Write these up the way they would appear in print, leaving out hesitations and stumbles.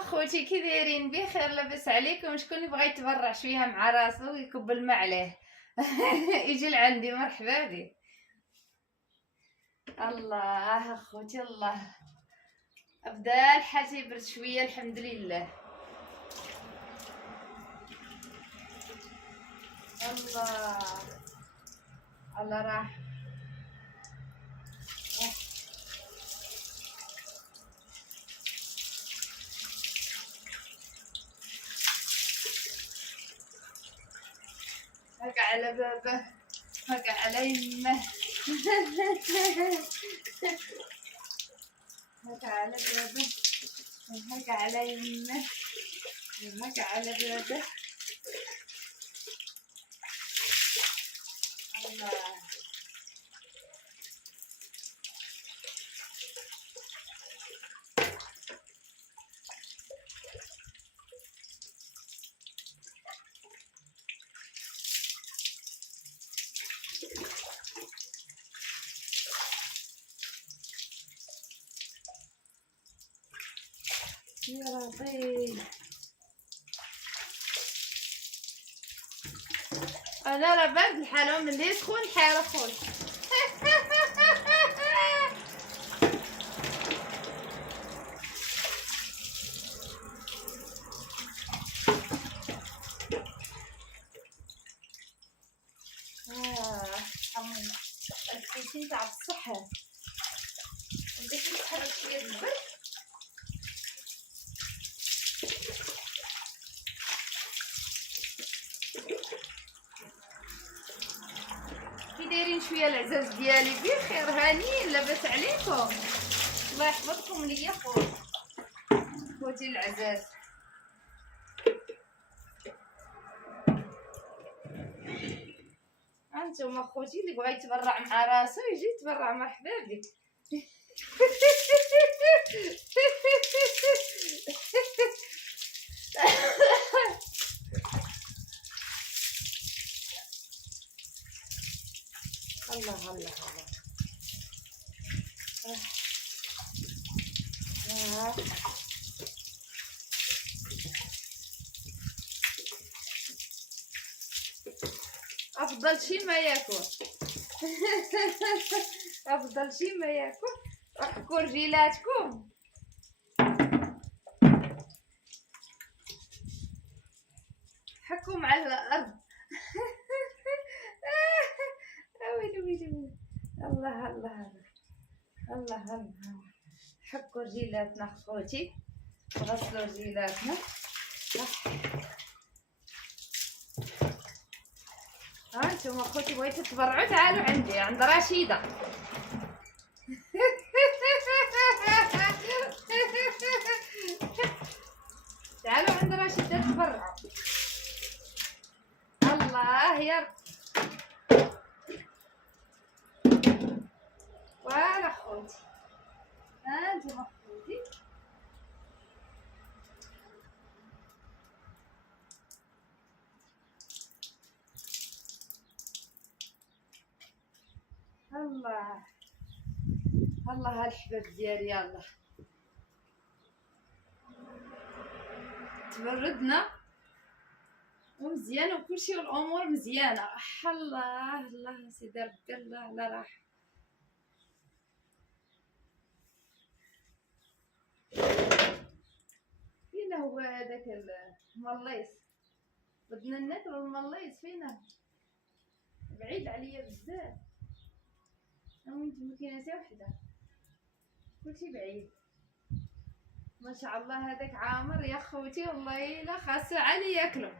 اخوتي كي دايرين؟ بخير لاباس عليكم؟ شكون اللي بغى يتبرع شويه مع راسو ويكب الماء عليه؟ يجي لعندي، مرحبا بك. الله اخوتي الله، بدا الحال تيبرد شويه الحمد لله. الله الله راح هكا على بابه، هكا على يمه. هكا على بابه، هكا على يمه، هكا على بابه. الله يا لطيف. انا راه بارد الحال، ملي سخون الحال اخويا. الكيسين تاع الصحة بديت نتحرك شويه بالبرد. كي دايرين شويه العزاز ديالي؟ بخير هانيين لاباس عليكم؟ الله يحفظكم ليا خوتي العزاز. هانتوما خوتي اللي بغا يتبرع مع راسو يجي يتبرع، مرحبا بك. الله الله الله. افضل شي ما ياكل. افضل شي ما ياكل. احكوا رجيلاتكم. حكوا مع الارض. ويلي ويلي. الله الله الله الله. حكوا رجيلاتنا خوتي، غسلوا رجيلاتنا. ها انتم اخوتي بغيتو تبرعوا؟ تعالوا عندي عند رشيده. تعالوا عند رشيده تبرعوا. الله يا ولا اخوتي. ها انتم اخوتي الله الله هالحباب ديالي. يلا تبردنا ومزيان وكلشي والامور مزيانه. الله الله سيدي ربي، الله على راحه. فين هو هذاك المليص؟ بدنا ناكلو المليص. فينه؟ بعيد عليا بزاف. وانت مكاينه حتى وحده، كلشي بعيد. ما شاء الله هذاك عامر يا خوتي، والله الا خاصو علي ياكلو.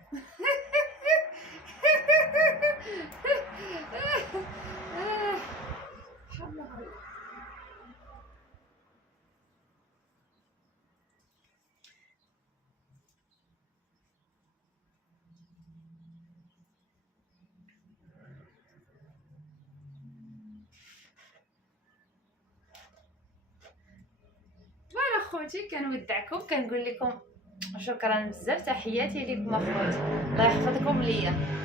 اخوتي كنودعكم، كنقول لكم شكرا بزاف، تحياتي لكم اخوتي، الله يحفظكم ليا.